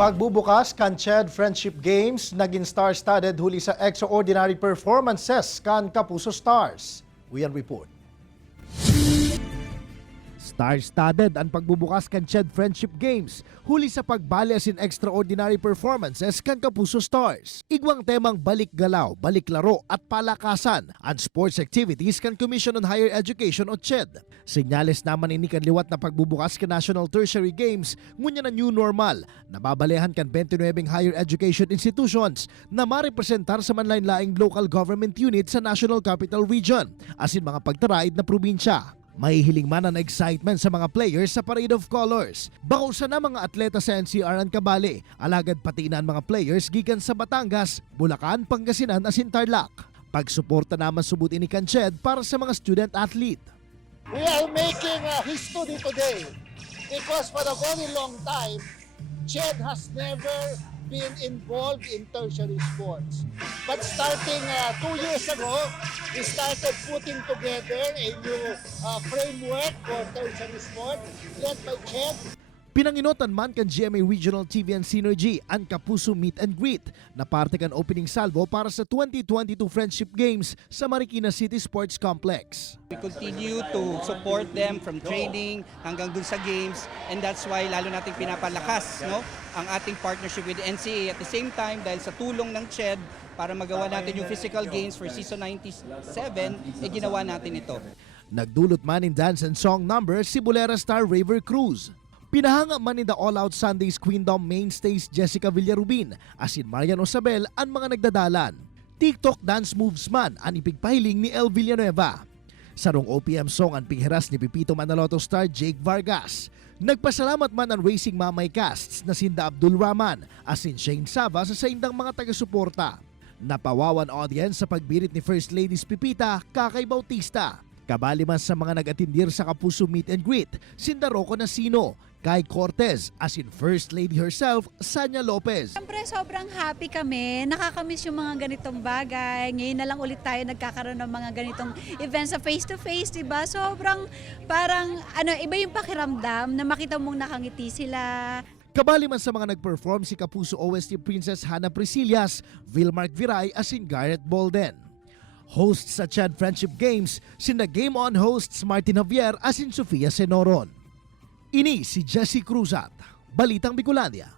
Pagbubukas kan CHED Friendship Games, naging star-studded huli sa extraordinary performances kan Kapuso Stars. Uyan report. Star-studded ang pagbubukas kan CHED Friendship Games, huli sa pagbali as in extraordinary performances kan Kapuso Stars. Igwang temang balik galaw, balik laro at palakasan ang sports activities kan Commission on Higher Education o CHED. Sinyales naman ini kan liwat na pagbubukas kan National Tertiary Games, ngunya na new normal, nababalehan kan 29 higher education institutions na marepresentar sa manlain-laing local government unit sa National Capital Region, as in mga pagtaraid na probinsya. Mahihiling man ang excitement sa mga players sa Parade of Colors. Bakusa na mga atleta sa NCR ang kabali, alagad pati na ang mga players gikan sa Batangas, Bulacan, Pangasinan at Tarlac. Pagsuporta naman subuti ni CHED para sa mga student athlete. We are making a history today because for a very long time, CHED has never been involved in tertiary sports. But starting 2 years ago, we started putting together a new framework for tertiary sports led by CHED. Pinanginotan man kan GMA Regional TV and Synergy ang Kapuso Meet and Greet na parte kan opening salvo para sa 2022 Friendship Games sa Marikina City Sports Complex. We continue to support them from training hanggang dun sa games, and that's why lalo nating pinapalakas ang ating partnership with the NCAA. At the same time, dahil sa tulong ng CHED para magawa natin yung physical games for season 97, ginawa natin ito. Nagdulot man in dance and song numbers si Bolera star Raver Cruz. Pinahanga man in the all-out Sundays Queendom mainstays Jessica Villarubin as in Marian Osabel ang mga nagdadalan. TikTok dance moves man ang ipigpahiling ni El Villanueva. Sarong OPM song ang pinghiras ni Pipito Manaloto star Jake Vargas. Nagpasalamat man ang Racing Mamay casts na sinda Abdul Rahman as in Shane Sava sa saindang mga taga-suporta. Napawawan audience sa pagbirit ni First Ladies Pipita, Kakay Bautista. Kabali man sa mga nag-atindir sa Kapuso Meet and Greet, sinda Rocco Nasino, Kai Cortez, as in First Lady herself, Sanya Lopez. Siyempre, sobrang happy kami. Nakakamiss yung mga ganitong bagay. Ngayon na lang ulit tayo nagkakaroon ng mga ganitong events sa face-to-face, diba? Sobrang parang, iba yung pakiramdam na makita mong nakangiti sila. Kabali man sa mga nag-perform si Kapuso OST Princess Hannah Priscillas, Vilmark Viray, as in Garrett Bolden. Hosts sa CHED Friendship Games, sina Game On hosts Martin Javier as in Sofia Senoron. Ini si Jessie Cruzat, Balitang Bicolania.